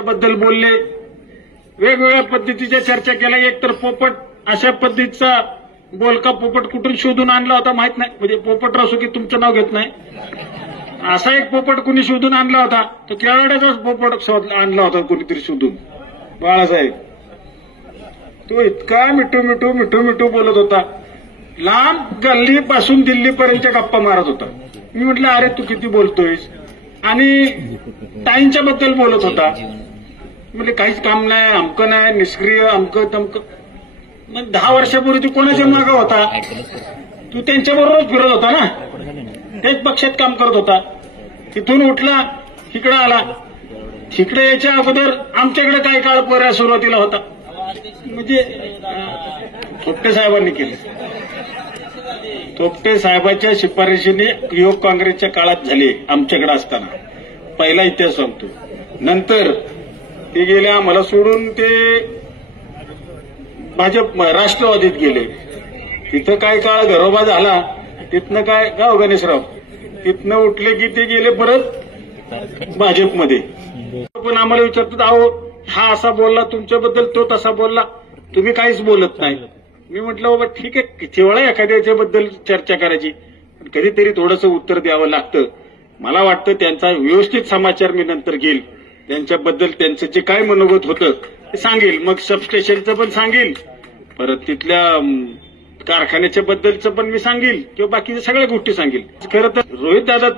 बद्दल बोलले. वेगवेगळ्या पद्धतीच्या चर्चा केल्या. एक तर पोपट अशा पद्धतीचा बोलका पोपट कुठून शोधून आणला होता माहीत नाही. म्हणजे पोपट असो की तुमचं नाव घेत नाही. असा एक पोपट कुणी शोधून आणला होता. तो केळाड्याचाच पोपट आणला होता कुणीतरी शोधून. बाळासाहेब. तो इतका मिठू मिठू मिठू मिठू बोलत होता. लांब गल्लीपासून दिल्लीपर्यंतच्या गप्पा मारत होता. मी म्हटलं अरे तू किती बोलतोयस? आणि ताईंच्या बद्दल बोलत होता. म्हणजे काहीच काम नाही अमकं नाही निष्क्रिय अमकं तमकं. मग दहा वर्षापूर्वी तू कोणाच्या मागं होता? तू त्यांच्याबरोबरच फिरत होता ना? तेच पक्षात काम करत होता. तिथून उठला इकडे आला. तिकडे याच्या अगोदर आमच्याकडे काही काळ पर्या सुरुवातीला होता? म्हणजे अं, थोपटे साहेबांनी केलं. तोपटे साहेबाच्या शिफारशीने युवक काँग्रेसच्या काळात झाली आमच्याकडे असताना. पहिला इतिहास सांगतो. नंतर ते गेले आम्हाला सोडून ते भाजप राष्ट्रवादीत गेले. तिथं काय काळ घरोबा झाला तिथनं काय गाव गणेशराव तिथनं उठले की ते गेले परत भाजपमध्ये. पण आम्हाला विचारतात अहो हा असा बोलला तुमच्याबद्दल तो तसा बोलला. तुम्ही काहीच बोलत नाही. मी म्हटलं बाबा ठीक आहे. किती वेळा एखाद्याच्या बद्दल चर्चा करायची. पण कधीतरी थोडंसं उत्तर द्यावं लागतं. मला वाटतं त्यांचा व्यवस्थित समाचार मी नंतर घेईल. त्यांच्याबद्दल त्यांचं जे काय मनोगत होतं ते सांगेल. मग सबस्टेशनचं पण सांगेल. परत तिथल्या कारखान्याच्या बद्दलचं पण मी सांगेल. किंवा बाकीच्या सगळ्या गोष्टी सांगेल. खरं तर रोहित दादा